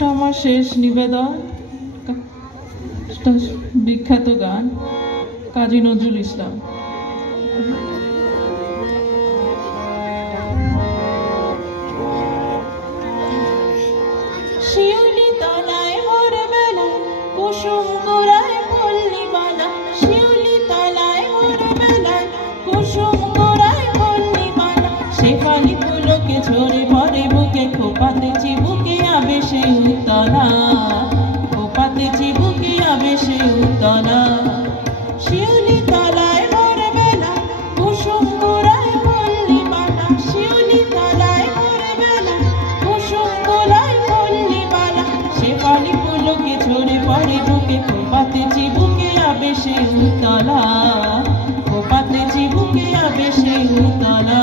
এটা আমার শেষ নিবেদন, বিখ্যাত গান কাজী নজরুল ইসলাম। শিউলি তলায় ভোরবেলা কুসুম গোড়ায় পল্লী বালা, শিউলি তলায় ভোরবেলায় কুসুম গোড়ায় পল্লী বালা, শেফালি ফুলকে ঝরে পড়ে বুকে, খোপাতে চিবুকে আবেশে উতলা, খোপাতে চিবুকে আবেশে উতলা। শিউলি তলায় ভোরবেলা কুসুম গোড়ায় পল্লী বালা, শিউলি তলায় ভোরবেলা কুসুম গোড়ায় পল্লী বালা, শেফালি ফুলকে ঝরে পড়ে বুকে, খোপাতে চিবুকে আবেশে উতলা, খোপাতে চিবুকে আবেশে উতলা।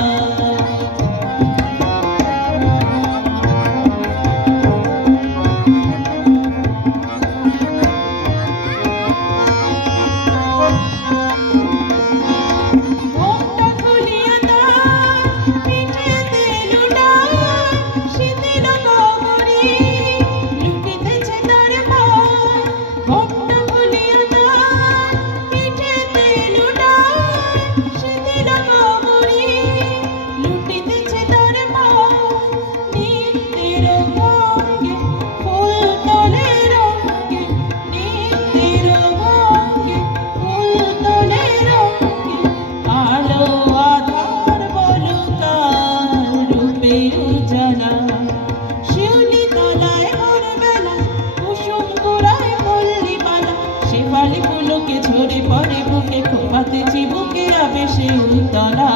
শিউলি তলায় ভোরবেলা কুসুম গোড়ায় পল্লী বালা, শেফালি ফুলকে ঝরে পড়ে বুকে, খোপাতে চিবুকে আবেশে উতলা,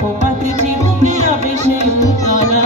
খোপাতে চিবুকে আবেশে উতলা।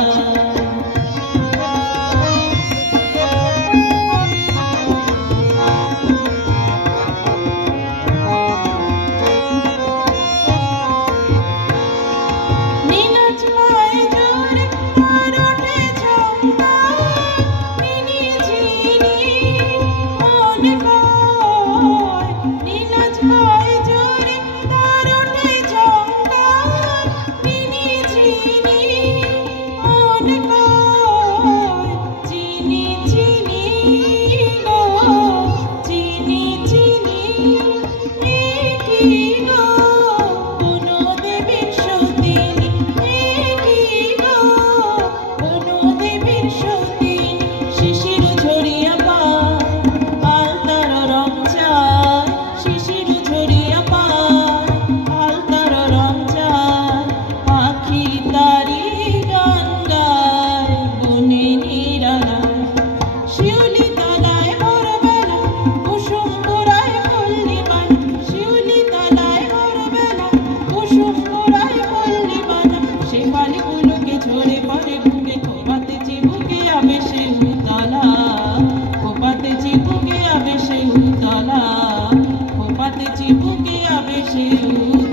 শেফালি ফুলকে ঝরে পড়ে বুকে, খোপাতে চিবুকে আবেশে উতলা, খোপাতে চিবুকে আবেশে উতলা, খোপাতে চিবুকে আবেশে উতলা।